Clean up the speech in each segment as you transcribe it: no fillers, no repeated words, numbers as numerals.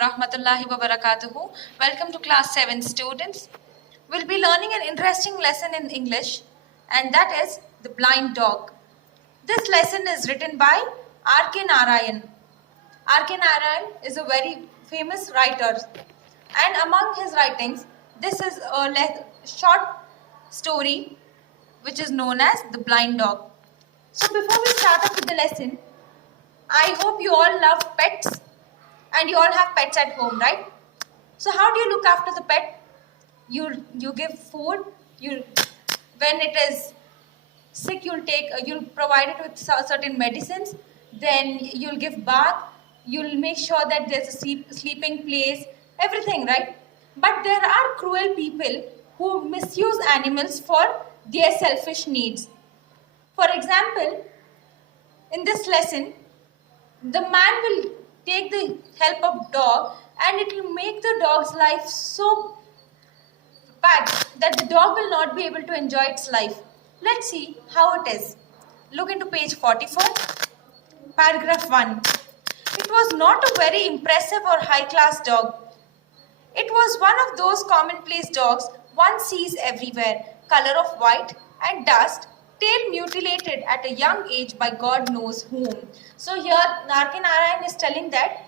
warahmatullahi wabarakatuh. Welcome to class 7 students. We'll be learning an interesting lesson in English, and that is the blind dog. This lesson is written by R.K. Narayan. R.K. Narayan is a very famous writer, and among his writings, this is a short story which is known as the blind dog. So before we start off with the lesson, I hope you all love pets and you all have pets at home, right? So how do you look after the pet? You give food. When it is sick, you'll provide it with certain medicines. Then you'll give bath. You'll make sure that there's a sleeping place. Everything, right? But there are cruel people who misuse animals for their selfish needs. For example, in this lesson, the man will take the help of dog and it will make the dog's life so bad that the dog will not be able to enjoy its life. Let's see how it is. Look into page 44, paragraph 1. It was not a very impressive or high-class dog. It was one of those commonplace dogs one sees everywhere, color of white and dust, tail mutilated at a young age by God knows whom. So here R.K. Narayan is telling that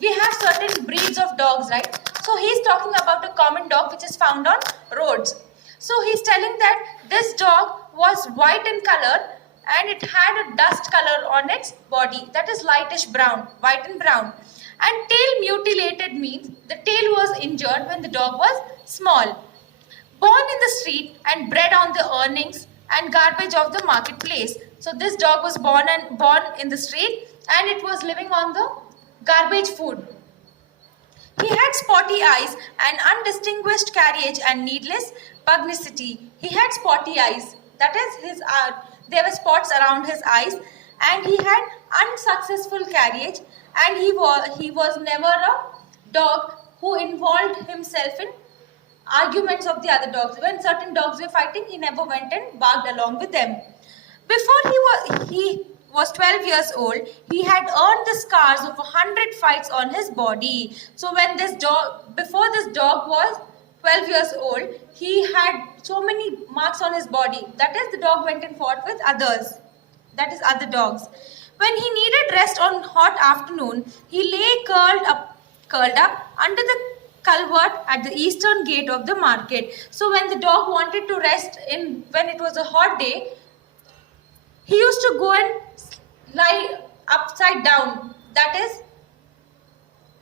we have certain breeds of dogs, right? So he's talking about a common dog which is found on roads. So he's telling that this dog was white in color and it had a dust color on its body, that is lightish brown, white and brown. And tail mutilated means the tail was injured when the dog was small. Born in the street and bred on the earnings and garbage of the marketplace. So this dog was born in the street and it was living on the garbage food. He had spotty eyes and undistinguished carriage and needless pugnacity. He had spotty eyes, that is there were spots around his eyes, and he had unsuccessful carriage, and he was never a dog who involved himself in arguments of the other dogs. When certain dogs were fighting, he never went and barked along with them. Before he was 12 years old, he had earned the scars of 100 fights on his body. So before this dog was 12 years old, he had so many marks on his body. That is, the dog went and fought with others. That is, other dogs. When he needed rest on hot afternoon, he lay curled up under the culvert at the eastern gate of the market. So when the dog wanted to rest when it was a hot day, he used to go and lie upside down. That is,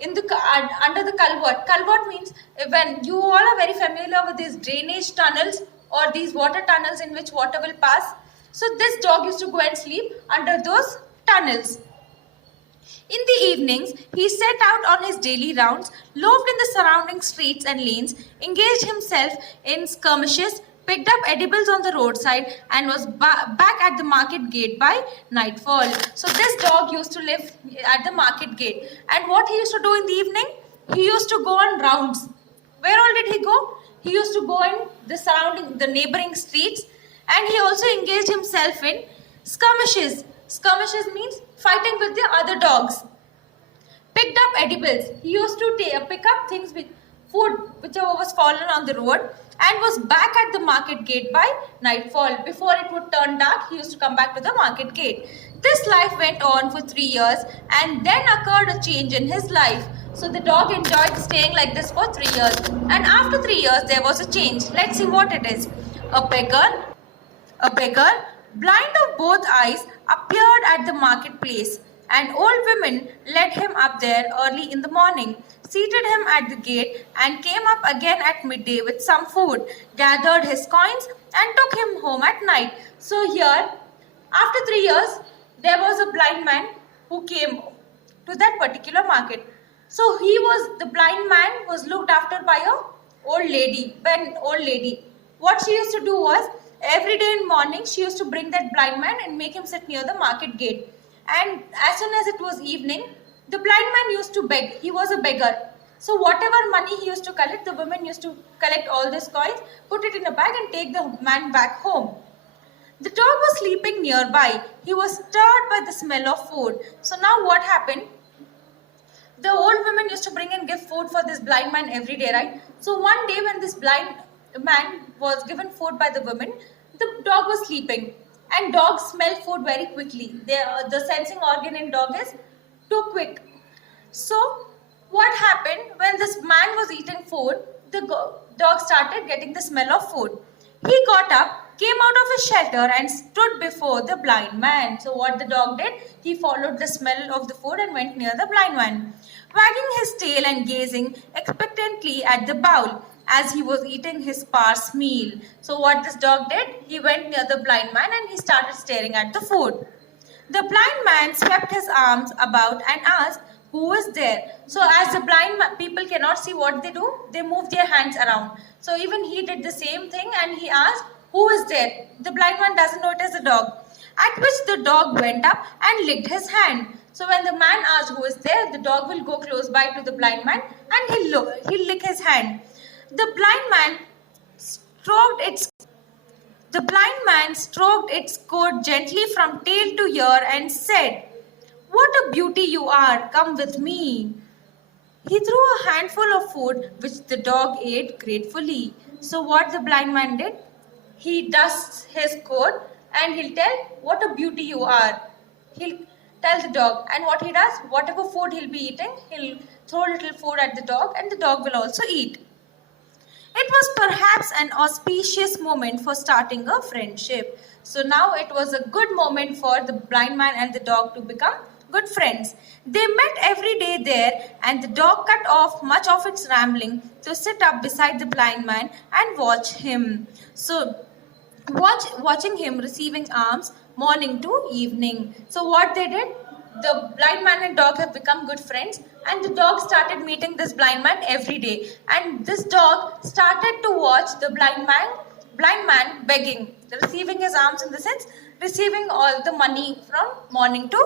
under the culvert. Culvert means, when you all are very familiar with these drainage tunnels or these water tunnels in which water will pass. So this dog used to go and sleep under those tunnels. In the evenings, he set out on his daily rounds, loafed in the surrounding streets and lanes, engaged himself in skirmishes, picked up edibles on the roadside, and was back at the market gate by nightfall. So this dog used to live at the market gate. And what he used to do in the evening? He used to go on rounds. Where all did he go? He used to go in the neighboring streets, and he also engaged himself in skirmishes. Skirmishes means fighting with the other dogs. Picked up edibles. He used to pick up things with food whichever was fallen on the road, and was back at the market gate by nightfall. Before it would turn dark, he used to come back to the market gate. This life went on for 3 years, and then occurred a change in his life. So the dog enjoyed staying like this for 3 years. And after 3 years, there was a change. Let's see what it is. A beggar, blind of both eyes, appeared at the marketplace, and old women led him up there early in the morning, seated him at the gate, and came up again at midday with some food, gathered his coins, and took him home at night. So here, after 3 years, there was a blind man who came to that particular market. So the blind man was looked after by an old lady. What she used to do was, every day in morning, she used to bring that blind man and make him sit near the market gate. And as soon as it was evening, the blind man used to beg. He was a beggar. So whatever money he used to collect, the women used to collect all these coins, put it in a bag and take the man back home. The dog was sleeping nearby. He was stirred by the smell of food. So now what happened? The old women used to bring and food for this blind man every day, right? So one day when this blind man was given food by the woman, the dog was sleeping, and dogs smell food very quickly. The sensing organ in dog is too quick. So what happened when this man was eating food, the dog started getting the smell of food. He got up, came out of his shelter and stood before the blind man. So what the dog did, he followed the smell of the food and went near the blind man, wagging his tail and gazing expectantly at the bowl as he was eating his sparse meal. So what this dog did, he went near the blind man and he started staring at the food. The blind man swept his arms about and asked, "Who is there?" So as the blind people cannot see what they do, they move their hands around. So even he did the same thing and he asked, "Who is there?" The blind man doesn't notice the dog. At which the dog went up and licked his hand. So when the man asked who is there, the dog will go close by to the blind man and he'll lick his hand. The blind man stroked its coat gently from tail to ear and said, "What a beauty you are, come with me." He threw a handful of food which the dog ate gratefully. So what the blind man did? He dusts his coat and he'll tell, "What a beauty you are." He'll tell the dog, and what he does, whatever food he'll be eating, he'll throw little food at the dog and the dog will also eat. It was perhaps an auspicious moment for starting a friendship. So now it was a good moment for the blind man and the dog to become good friends. They met every day there, and the dog cut off much of its rambling to sit up beside the blind man and watch him. So watching him receiving alms morning to evening. So what they did, the blind man and dog have become good friends, and the dog started meeting this blind man every day, and this dog started to watch the blind man begging, receiving his alms in the sense receiving all the money from morning to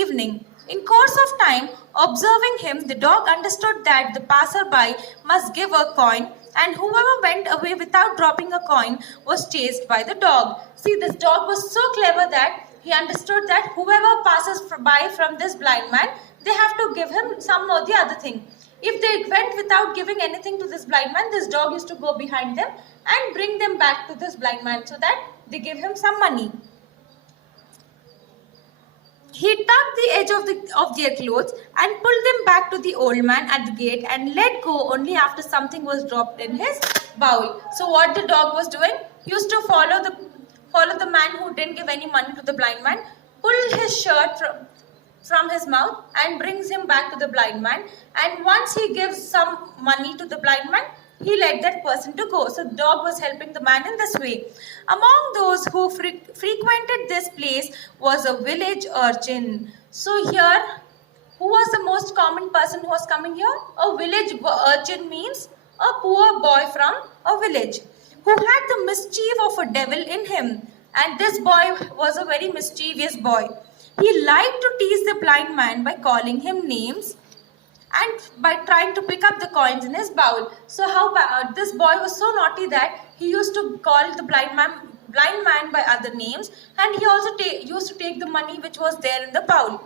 evening. In course of time, observing him, the dog understood that the passerby must give a coin, and whoever went away without dropping a coin was chased by the dog. See, this dog was so clever that he understood that whoever passes by from this blind man, they have to give him some or the other thing. If they went without giving anything to this blind man, this dog used to go behind them and bring them back to this blind man so that they give him some money. He tugged the edge of their clothes and pulled them back to the old man at the gate and let go only after something was dropped in his bowl. So what the dog was doing, he used to follow the man who didn't give any money to the blind man, pull his shirt from his mouth and brings him back to the blind man, and once he gives some money to the blind man, he let that person to go. So the dog was helping the man in this way. Among those who frequented this place was a village urchin. So here, who was the most common person who was coming here? A village urchin means a poor boy from a village who had the mischief of a devil in him. And this boy was a very mischievous boy. He liked to tease the blind man by calling him names and by trying to pick up the coins in his bowl. So this boy was so naughty that he used to call the blind man by other names, and he also used to take the money which was there in the bowl.